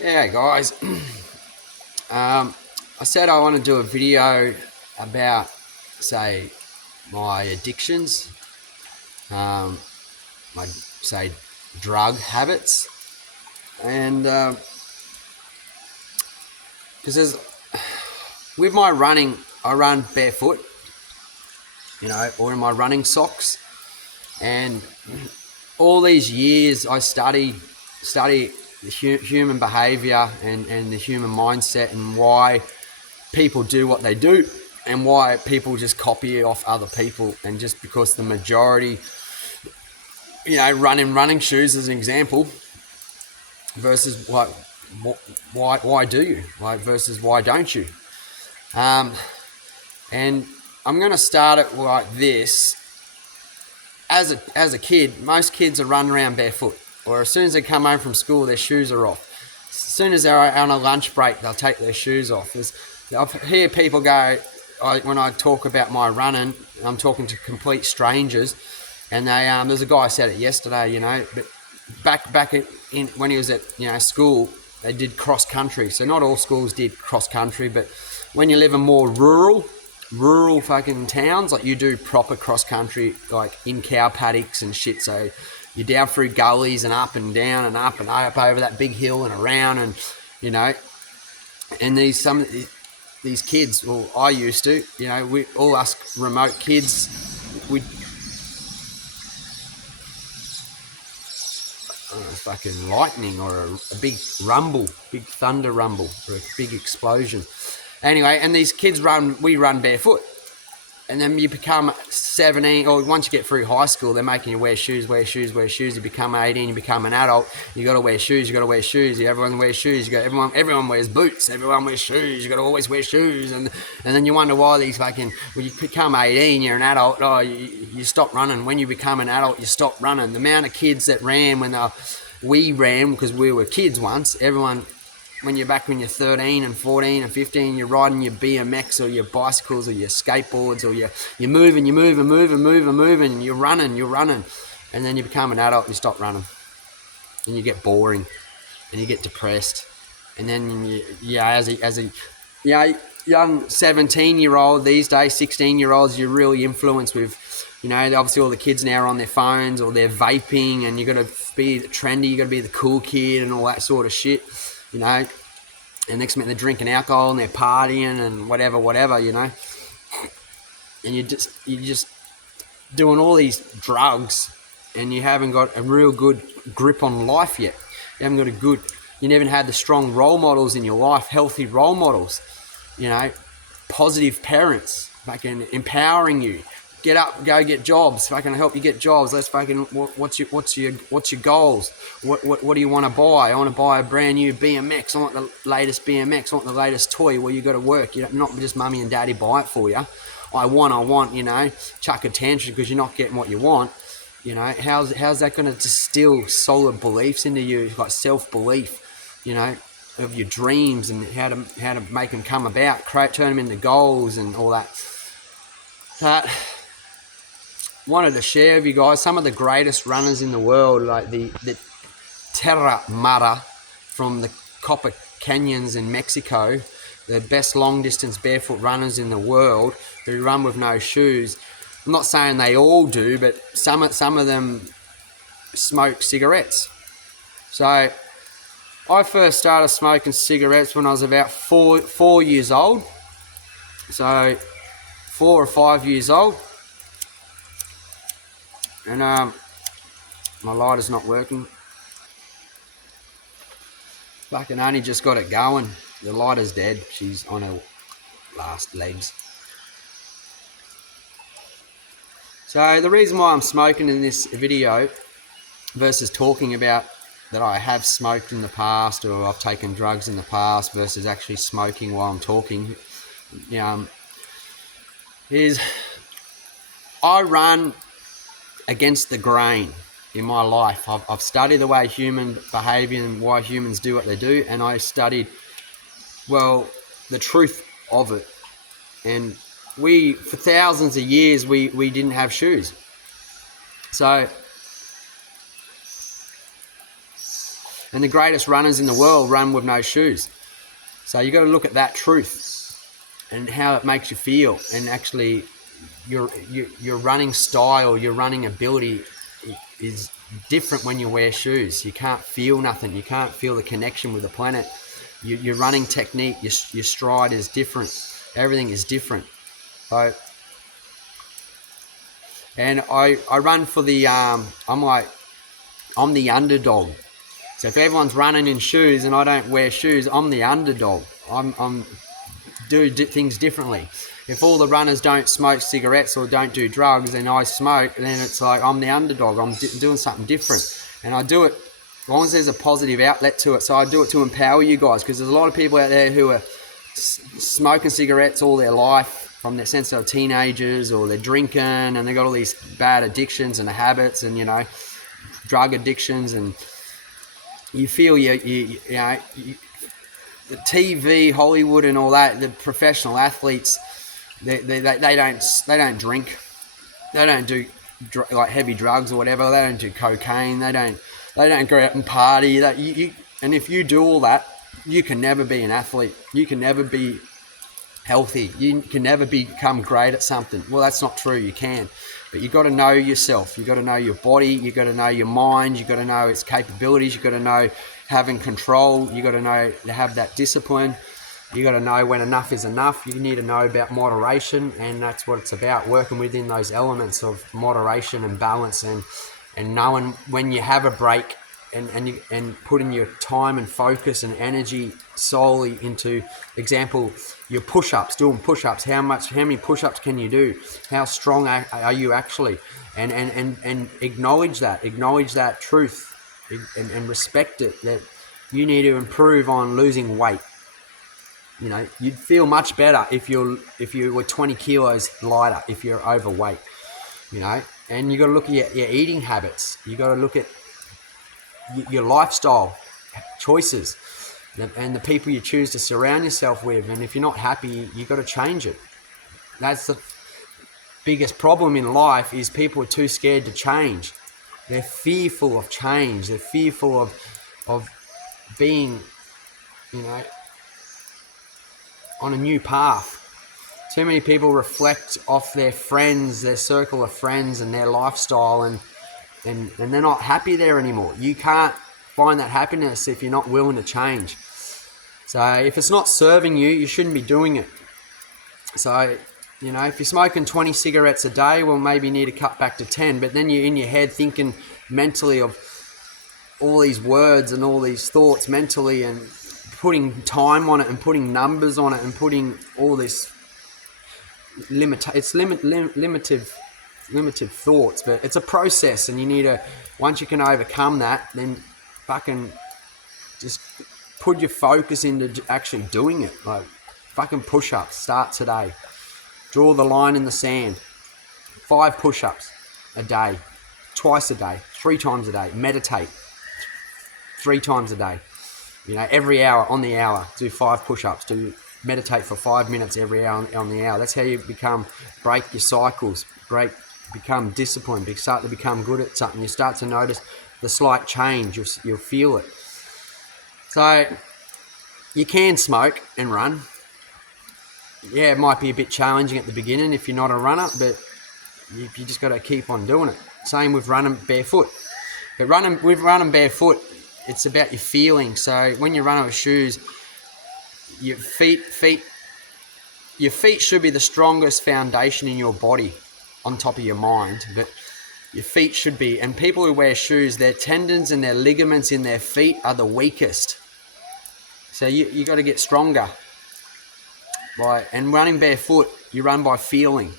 Yeah, guys. I said I want to do a video about, say, my addictions, my, say, drug habits, and because with my running, I run barefoot, or in my running socks, and all these years I study the human behaviour and the human mindset and why people do what they do and why people just copy off other people, and just because the majority run in running shoes as an example versus why do you versus why don't you, and I'm going to start it like this. As a kid, most kids are running around barefoot, or as soon as they come home from school, their shoes are off. As soon as they're on a lunch break, they'll take their shoes off. I hear people go, when I talk about my running, I'm talking to complete strangers, and there's a guy said it yesterday, but back in when he was at school, they did cross country. So not all schools did cross country, but when you live in more rural fucking towns, like you do proper cross country, like in cow paddocks and shit. So you're down through gullies and up and down and up and up over that big hill and around, and and these kids, well, I used to, we all us remote kids, we fucking lightning or a big rumble, big thunder rumble, or a big explosion. Anyway, and these kids we run barefoot. And then you become 17, or once you get through high school, they're making you wear shoes. You become 18, you become an adult. You got to wear shoes. Everyone wears shoes. Everyone wears boots. Everyone wears shoes. You got to always wear shoes. And then you wonder why when you become 18, you're an adult. Oh, you stop running. When you become an adult, you stop running. The amount of kids that ran we ran because we were kids once. Everyone. When you're 13 and 14 and 15, you're riding your BMX or your bicycles or your skateboards, or you're moving, and you're running. And then you become an adult, you stop running. And you get boring. And you get depressed. And then, as a young 17-year-old these days, 16-year-olds, you're really influenced with, obviously all the kids now are on their phones or they're vaping, and you got to be trendy, you got to be the cool kid and all that sort of shit. And next minute they're drinking alcohol and they're partying and whatever, and you're just doing all these drugs, and you haven't got a real good grip on life yet. You never had the strong role models in your life, healthy role models, positive parents, fucking empowering you. Get up, go get jobs. Fucking help you get jobs. Let's fucking. What's your goals? What do you want to buy? I want to buy a brand new BMX. I want the latest BMX. I want the latest toy. Well, you got to work. Not just mummy and daddy buy it for you. I want. Chuck a tantrum because you're not getting what you want. How's that going to distill solid beliefs into you? Like self-belief. Of your dreams and how to make them come about. Turn them into goals and all that. Wanted to share with you guys some of the greatest runners in the world, like the Terra Mara from the Copper Canyons in Mexico, the best long distance barefoot runners in the world who run with no shoes. I'm not saying they all do, but some of them smoke cigarettes. So I first started smoking cigarettes when I was about 4 years old. So 4 or 5 years old. And my lighter's not working. Fucking only just got it going. The lighter's dead. She's on her last legs. So the reason why I'm smoking in this video versus talking about that I have smoked in the past or I've taken drugs in the past versus actually smoking while I'm talking, is I run against the grain in my life. I've studied the way human behaviour and why humans do what they do, and I studied, the truth of it. And for thousands of years, we didn't have shoes. So And the greatest runners in the world run with no shoes. So you got to look at that truth and how it makes you feel. And actually, your running style, your running ability is different when you wear shoes. You can't feel nothing. You can't feel the connection with the planet. Your running technique, your stride is different. Everything is different. So, and I run for the I'm the underdog. So if everyone's running in shoes and I don't wear shoes, I'm the underdog. I'm do things differently. If all the runners don't smoke cigarettes or don't do drugs and I smoke, then it's like I'm the underdog. I'm doing something different. And I do it as long as there's a positive outlet to it. So I do it to empower you guys, because there's a lot of people out there who are smoking cigarettes all their life from their sense of teenagers, or they're drinking and they got all these bad addictions and habits and, drug addictions, and you feel the TV, Hollywood, and all that. The professional athletes, they don't drink, they don't do like heavy drugs or whatever. They don't do cocaine. They don't go out and party. And if you do all that, you can never be an athlete. You can never be healthy. You can never become great at something. Well, that's not true. You can. But you've got to know yourself. You've got to know your body. You've got to know your mind. You've got to know its capabilities. You've got to know having control. You've got to know to have that discipline. You've got to know when enough is enough. You need to know about moderation, and that's what it's about, working within those elements of moderation and balance, and knowing when you have a break, and putting your time and focus and energy solely into, example, your push-ups, doing push-ups. How many push-ups can you do? How strong are you actually? And acknowledge that truth, and respect it, that you need to improve on losing weight. You'd feel much better if you were 20 kilos lighter, if you're overweight, and you got to look at your eating habits. You got to look at your lifestyle choices and the people you choose to surround yourself with. And if you're not happy, you got to change it. That's the biggest problem in life, is people are too scared to change. They're fearful of change. They're fearful of being, on a new path. Too many people reflect off their friends, their circle of friends, and their lifestyle, and they're not happy there anymore. You can't find that happiness if you're not willing to change. So if it's not serving you, you shouldn't be doing it. So, if you're smoking 20 cigarettes a day, well, maybe you need to cut back to 10, but then you're in your head thinking mentally of all these words and all these thoughts mentally, and putting time on it and putting numbers on it and putting all this limited thoughts. But it's a process, and you need to, once you can overcome that, then fucking just put your focus into actually doing it. Like fucking push-ups, start today. Draw the line in the sand. 5 push-ups a day, twice a day, 3 times a day. Meditate 3 times a day. Every hour, on the hour, do 5 push-ups. Meditate for 5 minutes every hour on the hour. That's how you break your cycles, become disciplined, start to become good at something. You start to notice the slight change. You'll feel it. So you can smoke and run. Yeah, it might be a bit challenging at the beginning if you're not a runner, but you just got to keep on doing it. Same with running barefoot. But running barefoot, it's about your feeling. So when you're running with shoes, your feet should be the strongest foundation in your body on top of your mind, but your feet should be. And people who wear shoes, their tendons and their ligaments in their feet are the weakest. So you got to get stronger. And running barefoot, you run by feeling.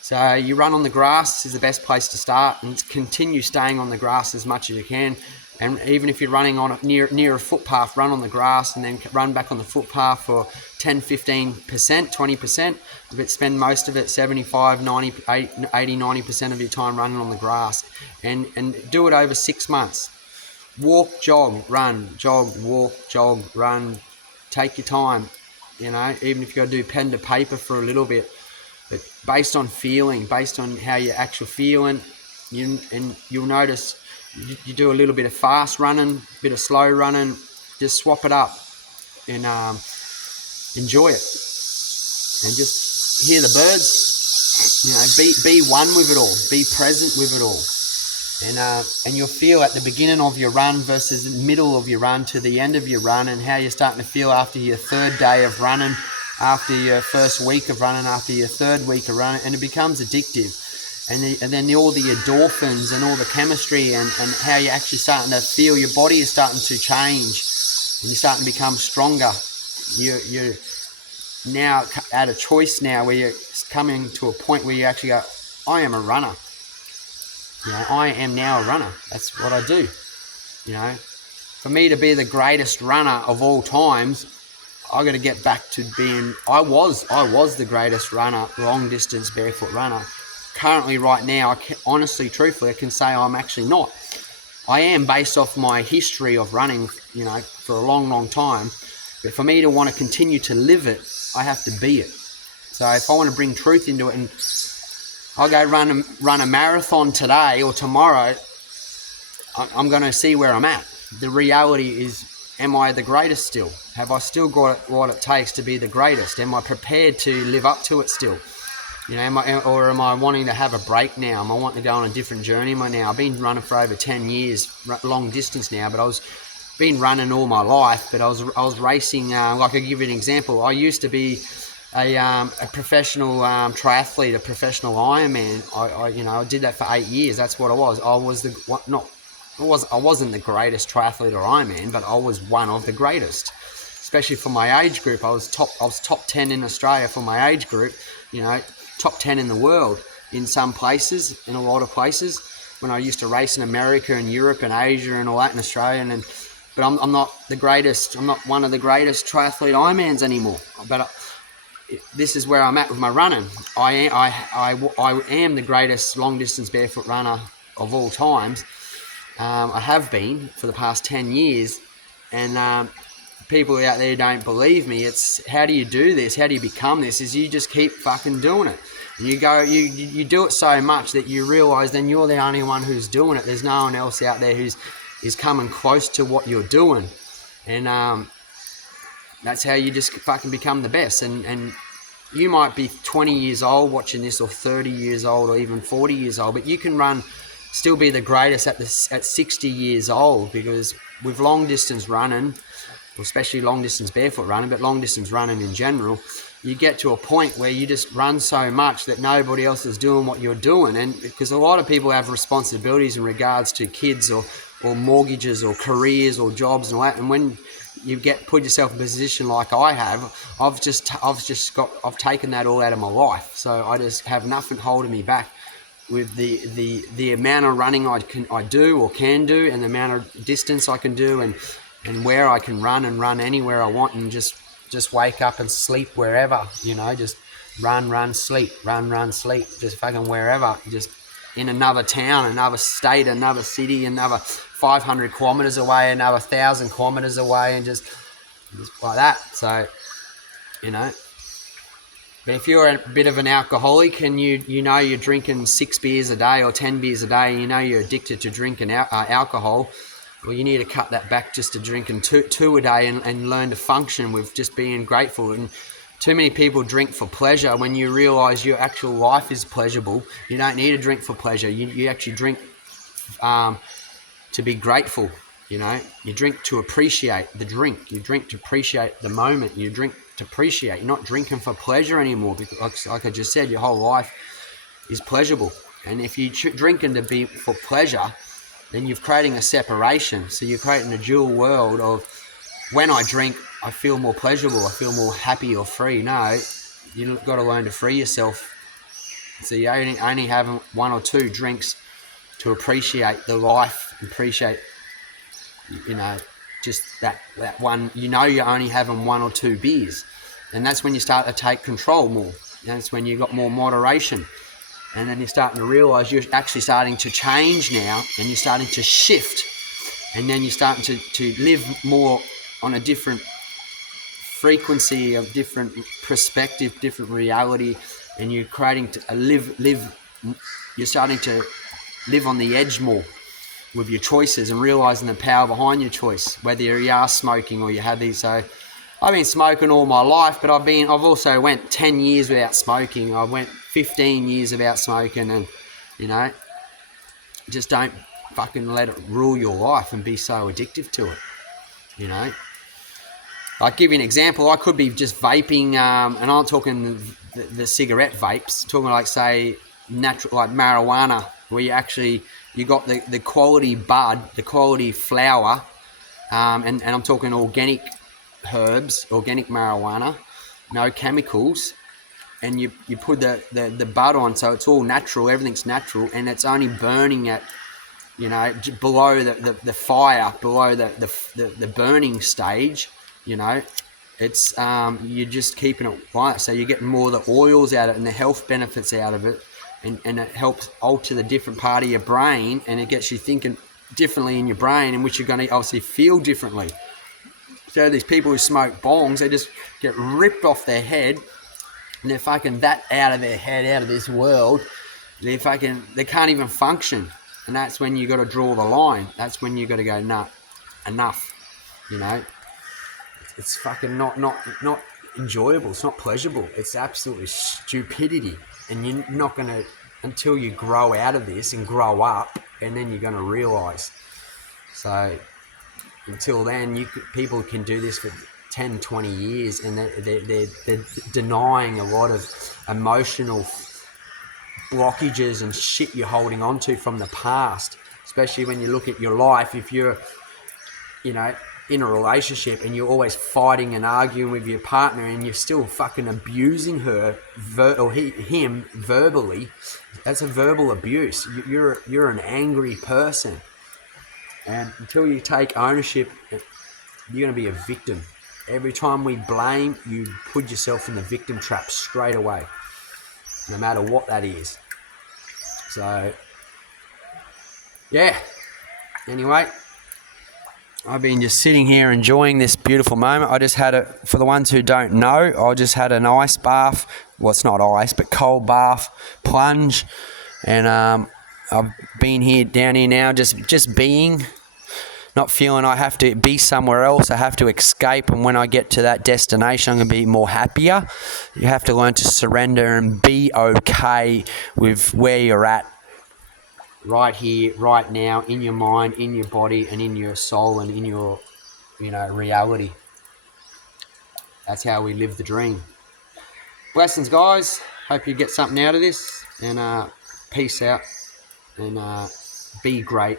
So you run on the grass is the best place to start, and continue staying on the grass as much as you can. And even if you're running on near a footpath, run on the grass and then run back on the footpath for 10, 15%, 20%, but spend most of it, 75, 90, 80, 90% of your time running on the grass, and do it over 6 months. Walk, jog, run, jog, walk, jog, run. Take your time, even if you got to do pen to paper for a little bit, but based on feeling, based on how you're actually feeling, you'll notice You do a little bit of fast running, bit of slow running, just swap it up and enjoy it, and just hear the birds. Be one with it all, be present with it all, and you'll feel at the beginning of your run versus the middle of your run to the end of your run, and how you're starting to feel after your third day of running, after your first week of running, after your third week of running, and it becomes addictive. And then all the endorphins and all the chemistry and how you're actually starting to feel your body is starting to change, and you're starting to become stronger. You're now at a choice now where you're coming to a point where you actually go, I am a runner. I am now a runner. That's what I do. For me to be the greatest runner of all times, I got to get back to being. I was the greatest runner, long distance barefoot runner. Currently, right now, honestly, truthfully, I can say I'm actually not. I am based off my history of running, for a long, long time. But for me to want to continue to live it, I have to be it. So if I want to bring truth into it, and I'll go run a marathon today or tomorrow, I'm going to see where I'm at. The reality is, am I the greatest still? Have I still got what it takes to be the greatest? Am I prepared to live up to it still? Am I wanting to have a break now? Am I wanting to go on a different journey now? I've been running for over 10 years, long distance now, but been running all my life. But I was racing. Like, I'll give you an example. I used to be a professional triathlete, a professional Ironman. I did that for 8 years. That's what I was. I wasn't the greatest triathlete or Ironman, but I was one of the greatest, especially for my age group. I was top 10 in Australia for my age group. Top 10 in the world in some places, in a lot of places. When I used to race in America and Europe and Asia and all that in Australia, but I'm not the greatest. I'm not one of the greatest triathlete Ironmans anymore. But this is where I'm at with my running. I am the greatest long distance barefoot runner of all times. I have been for the past 10 years, and people out there don't believe me. It's, how do you do this? How do you become this? Is you just keep fucking doing it. You do it so much that you realise then you're the only one who's doing it. There's no one else out there who's coming close to what you're doing, and that's how you just fucking become the best. And you might be 20 years old watching this, or 30 years old, or even 40 years old, but you can still be the greatest at 60 years old, because with long distance running, especially long distance barefoot running, but long distance running in general, you get to a point where you just run so much that nobody else is doing what you're doing. And because a lot of people have responsibilities in regards to kids or mortgages or careers or jobs and all that, and when you put yourself in a position like I have, I've taken that all out of my life. So I just have nothing holding me back with the amount of running I do or can do, and the amount of distance I can do, and where I can run anywhere I want, and just wake up and sleep wherever, just run, sleep, just fucking wherever, just in another town, another state, another city, another 500 kilometers away, another 1,000 kilometers away, and just like that. So, but if you're a bit of an alcoholic and you're drinking 6 beers a day or 10 beers a day, and you're addicted to drinking alcohol, well, you need to cut that back just to drinking two a day, and learn to function with just being grateful. And too many people drink for pleasure when you realise your actual life is pleasurable. You don't need to drink for pleasure. You actually drink to be grateful. You drink to appreciate the drink. You drink to appreciate the moment. You drink to appreciate. You're not drinking for pleasure anymore, because like I just said, your whole life is pleasurable. And if you're drinking to be for pleasure, then you're creating a separation. So you're creating a dual world of, when I drink, I feel more pleasurable, I feel more happy or free. No, you've got to learn to free yourself. So you only have 1 or 2 drinks to appreciate the life, appreciate, just that one. You're only having 1 or 2 beers. And that's when you start to take control more. That's when you've got more moderation. And then you're starting to realise you're actually starting to change now, and you're starting to shift. And then you're starting to live more on a different frequency, a different perspective, different reality, and you're creating you're starting to live on the edge more. with your choices and realising the power behind your choice, whether you are smoking or you have these. So I've been smoking all my life, but I've also went 10 years without smoking. I went 15 years without smoking, and you know, just don't fucking let it rule your life and be so addictive to it. You know, I'll give you an example. I could be just vaping, and I'm not talking the cigarette vapes. I'm talking like, say, natural, like marijuana, where you got the quality bud, the quality flower, and I'm talking organic herbs, organic marijuana, no chemicals, and you put the bud on, so it's all natural, everything's natural, and it's only burning at, you know, below the fire, below the burning stage. You know, it's you're just keeping it light, so you're getting more of the oils out of it and the health benefits out of it, and it helps alter the different part of your brain, and it gets you thinking differently in your brain, in which you're going to obviously feel differently. So these people who smoke bongs, they just get ripped off their head, and they're fucking that out of their head, out of this world. They can't even function, and that's when you got to draw the line. That's when you got to go, nah, enough. You know. It's fucking not enjoyable. It's not pleasurable. It's absolutely stupidity. And you're not going to, until you grow out of this and grow up, and then you're going to realise. So until then, people can do this for 10, 20 years, and they're denying a lot of emotional blockages and shit you're holding on to from the past. Especially when you look at your life, if you're, you know, in a relationship and you're always fighting and arguing with your partner, and you're still fucking abusing her or him verbally, that's a verbal abuse. You're an angry person, and until you take ownership, you're going to be a victim. Every time we blame, you put yourself in the victim trap straight away, no matter what that is. So yeah, anyway, I've been just sitting here enjoying this beautiful moment. I just had for the ones who don't know, I just had an ice bath. Well, it's not ice, but cold bath plunge. And I've been down here now, just being, not feeling I have to be somewhere else. I have to escape. And when I get to that destination, I'm going to be more happier. You have to learn to surrender and be okay with where you're at. Right here, right now, in your mind, in your body, and in your soul, and in your, you know, reality. That's how we live the dream. Blessings, guys. Hope you get something out of this. And peace out. And be great.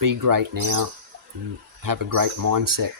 Be great now. And have a great mindset.